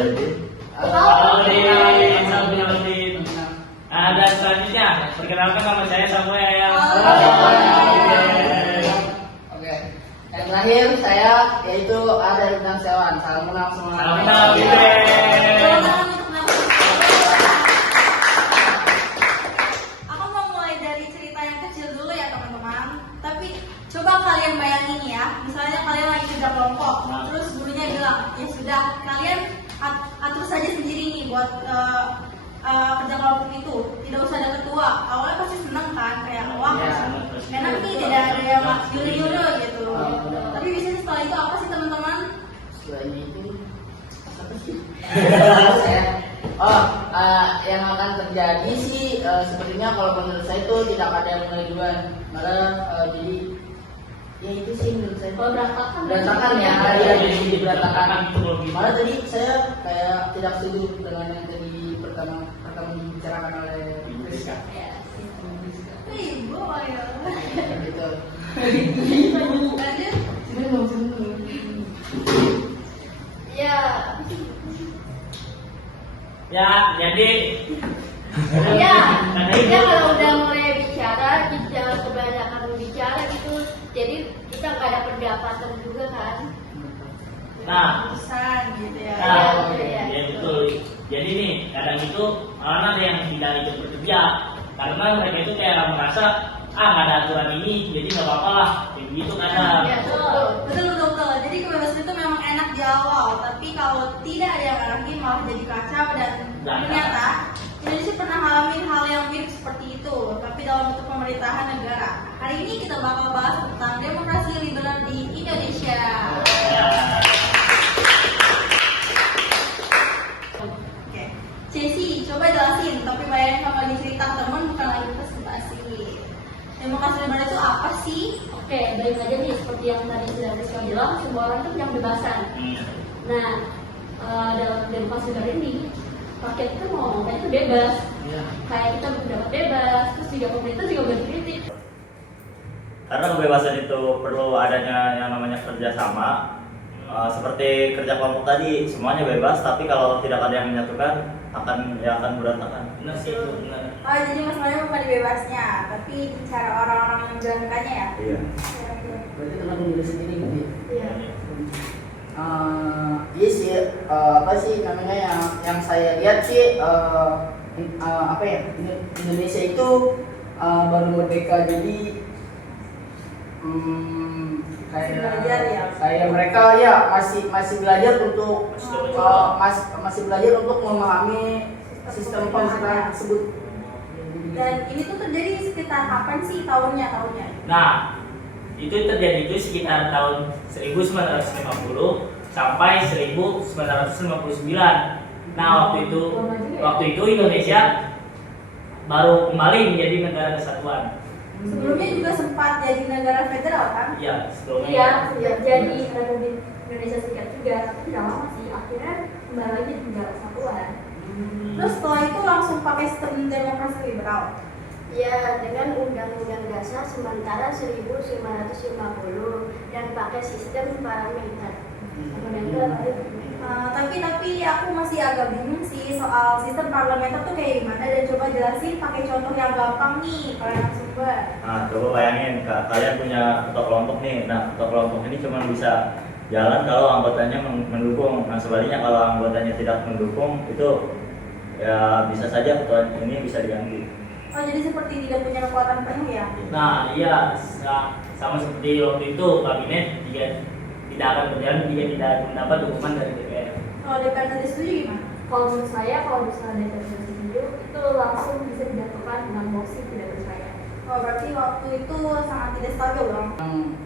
Dan selanjutnya, perkenalkan nama saya Samuel ya. Oke. Yang terakhir saya yaitu Ada Bintang Sewan. Salam kenal semua. Salam kenal. Aku mau mulai dari cerita yang kecil dulu ya teman-teman. Tapi coba kalian bayangin ya, misalnya kalian lagi kerja kelompok, terus gurunya bilang, ya sudah kalian atur saja sendiri nih buat kerja kelompok itu, tidak usah ada ketua. Awalnya pasti seneng kan, kayak wah enak nih tidak ada yang nyuruh gitu. Tapi biasanya setelah itu apa sih teman-teman? Setelahnya itu apa sih? Yang akan terjadi sih sepertinya kalau menurut saya itu tidak ada yang mulai duluan. Malah jadi ya itu sih menurut saya berantakan ya, jadi berantakan. Malah tadi saya kayak tidak setuju dengan yang tadi pertama dibicarakan oleh Rizka. Ibu ya. Gitu. Lanjut. Ya, jadi kita kalau udah mulai bicara, jangan kebanyakan bicara gitu. Jadi kita nggak ada pendapatan juga kan. nah, Pesan gitu ya. ya betul. Jadi nih, kadang itu orang ada yang tidak ikut bekerja karena mereka itu kayak merasa nggak ada aturan ini, jadi nggak apa-apa lah, kayak gitu kadang. Ya, betul. Jadi kebebasan itu memang enak di awal, tapi kalau tidak ada yang arahin malah jadi kacau dan ternyata Indonesia pernah ngalamin hal yang mirip seperti itu, tapi dalam bentuk pemerintahan negara. Hari ini kita bakal bahas tentang demokrasi liberal di Indonesia. Ya. Oke, Ceci, coba jelasin, tapi bayangin sama lagi cerita temen bukan lagi presentasi. Demokrasi liberal itu apa sih? Oke, baik aja nih seperti yang tadi sudah Rizka bilang, semua orang tuh punya kebebasan. Nah, dalam demokrasi liberal ini, rakyat itu mau ngomong itu bebas. Kayak kita berpendapat bebas, terus juga pemerintah juga boleh kritik. Karena kebebasan itu perlu adanya yang namanya kerjasama. Seperti kerja kelompok tadi, semuanya bebas, tapi kalau tidak ada yang menyatukan akan berantakan. Benar sih itu, benar. Oh, jadi masalahnya bukan di bebasnya, tapi di cara orang-orang menjalankannya ya? Iya. Berarti teman diri sendiri gitu. Iya. Iya sih, apa sih namanya yang saya lihat sih apa ya, Indonesia itu baru merdeka, jadi kayak mereka ya masih belajar untuk masih belajar untuk memahami sistem pemerintahan tersebut. Dan ini tuh terjadi sekitar kapan sih tahunnya? Nah, itu terjadi itu sekitar tahun 1950 sampai 1959. Nah, waktu itu Indonesia baru kembali menjadi negara kesatuan. Sebelumnya juga sempat jadi negara federal kan? Iya, sebelumnya. Iya, jadi Republik Indonesia Serikat juga, tapi tidak lama sih. Akhirnya kembali lagi di negara kesatuan. Terus setelah itu langsung pakai sistem demokrasi liberal. Ya, dengan Undang-Undang Dasar sementara 1950 dan pakai sistem parlementer. Tapi aku masih agak bingung sih soal sistem parlementer tuh kayak gimana, dan coba jelasin pakai contoh yang gampang nih kalau yang sumber. Nah, coba bayangin, kalian punya ketua kelompok nih. Nah, ketua kelompok ini cuma bisa jalan kalau anggotanya mendukung. Nah, sebaliknya kalau anggotanya tidak mendukung, itu ya bisa saja ketua ini bisa diganti. Oh, jadi seperti tidak punya kekuatan penuh ya? Nah, iya, sama seperti waktu itu kabinet juga tidak akan berjalan jika tidak mendapat dukungan dari DPR. Kalau DPR tadi setuju gimana? Kalau menurut saya, kalau misalnya DPR setuju, itu langsung bisa dijatuhkan dengan mosi tidak percaya. Oh, berarti waktu itu sangat tidak stabil dong.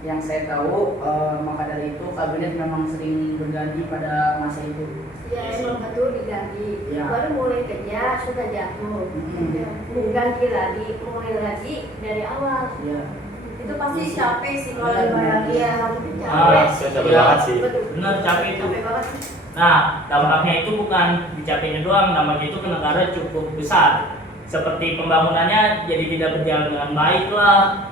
Yang saya tahu, maka dari itu kabinet memang sering berganti pada masa itu. Ya, emang betul diganti. Ya. Baru mulai kerja sudah jatuh. Ganti lagi, mulai lagi dari awal. Ya. Itu pasti capek sih kalau dibayangin. Iya, Capek banget sih. Benar, capek itu. Capek banget sih. Nah, dampaknya itu bukan dicapainya doang, dampaknya itu ke negara cukup besar. Seperti pembangunannya jadi tidak berjalan dengan baik lah,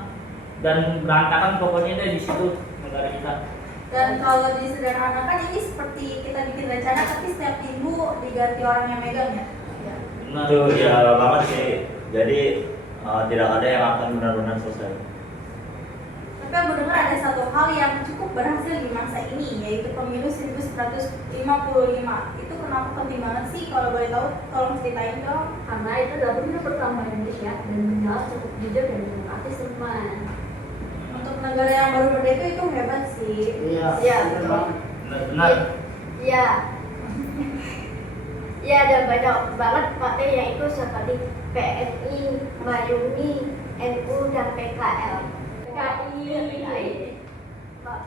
dan berantakan pokoknya dari situ negara kita. Dan kalau disederhanakan ini seperti kita bikin rencana tapi setiap minggu diganti orang yang megang ya. Benar. Itu ya banget sih. Jadi tidak ada yang akan benar-benar selesai. Tapi aku dengar ada satu hal yang cukup berhasil di masa ini, yaitu pemilu 1955. Itu kenapa penting banget sih? Kalau boleh tahu, tolong ceritain dong. Karena itu adalah pemilu pertama di Indonesia dan berjalan cukup jujur dan demokratis, teman. Untuk negara yang baru merdeka itu hebat sih. Iya, Iya, bener betul. banget. Benar. Iya. Iya, ada banyak banget partai yang ikut seperti PSI, Mayuni, NU, dan PKL. PKI. Pak.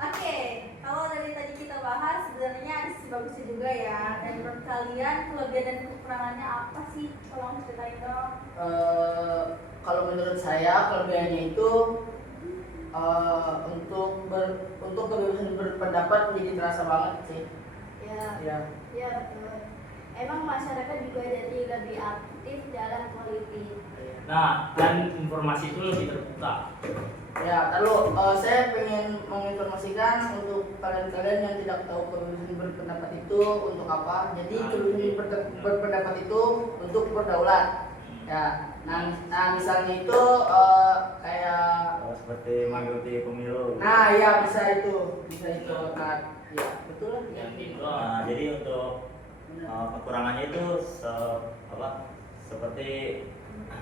Oke, kalau dari tadi kita bahas sebenarnya ada sisi bagusnya juga ya. Dan menurut kalian kelebihan dan kekurangannya apa sih? Tolong ceritain dong. Kalau menurut saya kelebihannya itu untuk kebebasan berpendapat menjadi terasa banget sih. Ya, Ya. ya betul. Emang masyarakat juga jadi lebih aktif dalam politik. Nah, dan informasi itu lebih terbuka. Ya, lalu saya pengen menginformasikan untuk kalian-kalian yang tidak tahu kebebasan berpendapat itu untuk apa. Jadi kebebasan berpendapat itu untuk berdaulat. Ya, nah misalnya itu kayak, Seperti mengikuti pemilu. nah ya bisa itu. Nah, ya betul lah. Ya. Yang itu. Nah, jadi untuk kekurangannya itu seperti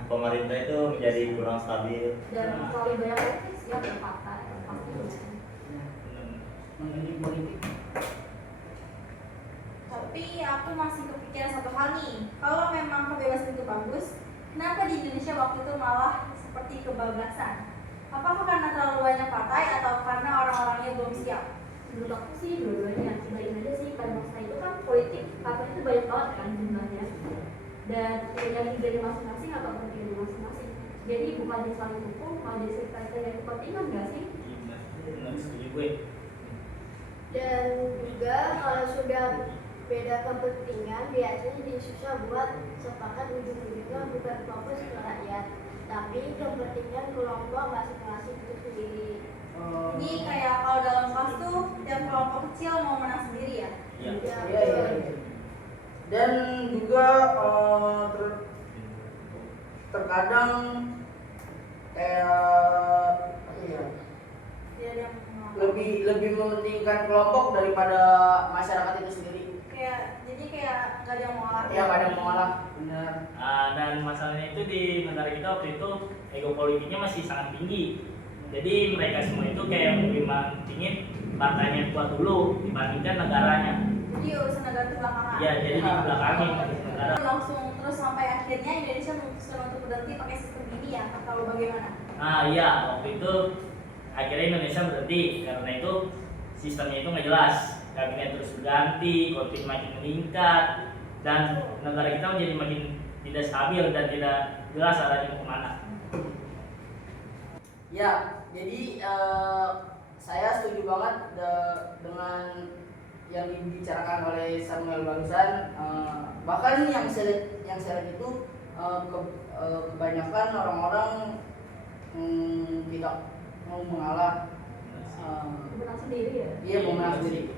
pemerintah itu menjadi kurang stabil. Dan terlalu banyak kritis ya berpartai pasti. Mengenai politik. Tapi aku masih kepikiran satu hal nih. Kalau memang kebebasan itu bagus, kenapa di Indonesia waktu itu malah seperti kebablasan? Apakah karena terlalu banyak partai atau karena orang-orangnya belum siap? Menurut aku sih dua-duanya, sebaliknya aja sih. Pada masa itu kan politik partai itu banyak banget kan jumlahnya, dan yang dari masing-masing atau kepentingan masing-masing. Jadi bukan di saling hukum, malah jadi sekretariat kepentingan nggak sih? Benar, setuju gue. Dan juga kalau sudah beda kepentingan biasanya jadi susah buat sepakat, ujung-ujungnya bukan fokus ke rakyat tapi kepentingan kelompok masing-masing itu sendiri. Ini kayak kalau dalam kelas tuh tiap kelompok kecil mau menang sendiri ya. Iya. Ya, Iya. Dan juga terkadang kayak apa ya, Dia ada yang mau. lebih mementingkan kelompok daripada masyarakat itu sendiri. Jadi kayak nggak ada yang mau ngalah. Ya kadang mengolah benar. Dan masalahnya itu di negara kita waktu itu ego politiknya masih sangat tinggi. Jadi mereka semua itu kayak lebih mentingin partainya kuat dulu dibandingkan negaranya. Jadi urusan negara itu belakangan. Ya, jadi di belakangin negara. Langsung terus sampai akhirnya Indonesia memutuskan untuk berhenti pakai sistem ini ya. Atau bagaimana? Iya, waktu itu akhirnya Indonesia berhenti karena itu sistemnya itu nggak jelas. Kabinet terus berganti, konflik makin meningkat, dan negara kita menjadi makin tidak stabil dan tidak jelas arahnya mau kemana. Ya, jadi saya setuju banget dengan yang dibicarakan oleh Samuel barusan. Bahkan yang saya lihat itu kebanyakan orang-orang tidak mau mengalah. Menang sendiri ya. Iya, mau menang sendiri.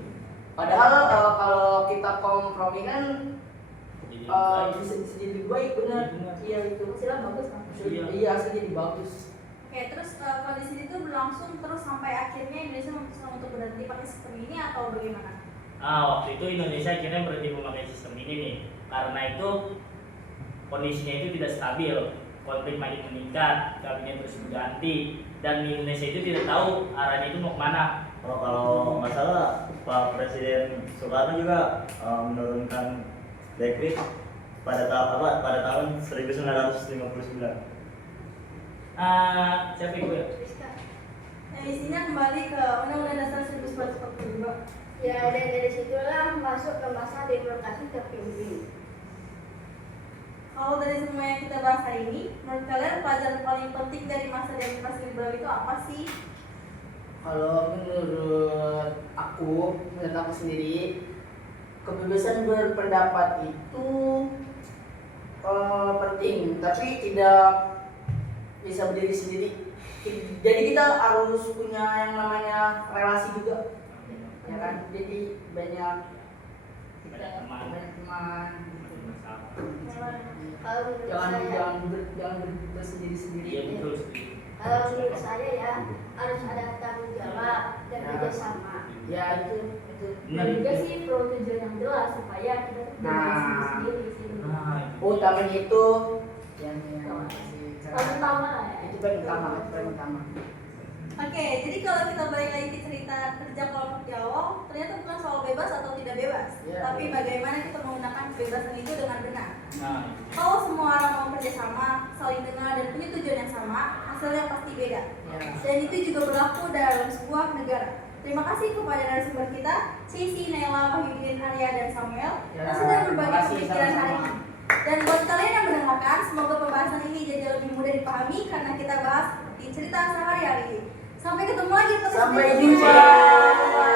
Padahal kalau kita kompromi kan Jadi bisa jadi baik, benar. Iya itu. Hasilnya bagus kan? Iya, hasilnya jadi bagus. Oke, terus kondisi itu berlangsung terus sampai akhirnya Indonesia memutuskan untuk berhenti pakai sistem ini atau bagaimana? waktu itu Indonesia akhirnya berhenti memakai sistem ini nih, karena itu kondisinya itu tidak stabil, konflik makin meningkat, kabinet terus berganti, dan Indonesia itu tidak tahu arahnya itu mau kemana. Kalau nggak salah Pak Presiden Soekarno juga menurunkan dekret pada tahun 1959. Siapa itu ya? Nah, isinya kembali ke Undang-Undang Dasar 1945. Ya, dan dari situlah masuk ke masa demokrasi terpimpin. Kalau dari semua yang kita bahas hari ini, menurut kalian pelajaran paling penting dari masa demokrasi liberal itu apa sih? Kalau menurut aku sendiri, kebebasan berpendapat itu penting, tapi tidak bisa berdiri sendiri. Jadi kita harus punya yang namanya relasi juga, ya kan? Jadi banyak banyak teman, banyak teman. makin bersama. Kalau menurut Jangan saya, jangan bersendiri-sendiri. Iya betul setuju. kalau menurut saya ya harus ada tanggung jawab dan Ya. kerjasama. Ya itu. Benar. Dan juga sih perlu tujuan yang jelas supaya kita tuh Nah. jangan sendiri sih. Nah, itu. Utamanya itu yang Paling utama lah ya. itu paling utama. Oke, jadi kalau kita balik lagi ke cerita kerja kelompok di awal, ternyata bukan soal bebas atau tidak bebas, Ya. tapi bagaimana kita menggunakan kebebasan itu dengan benar. Nah, Kalau semua orang mau kerjasama, saling kenal dan punya tujuan yang sama, hasilnya pasti beda. Ya. Dan itu juga berlaku dalam sebuah negara. Terima kasih kepada narasumber kita, Cici, Naila, Wahyudin, Arya, dan Samuel, Ya, yang sudah berbagi terima kasih, pemikiran hari sama-sama. ini. Dan buat kalian yang mendengarkan, semoga pembahasan ini jadi lebih mudah dipahami karena kita bahas seperti cerita sehari-hari. Sampai ketemu lagi. Sampai jumpa.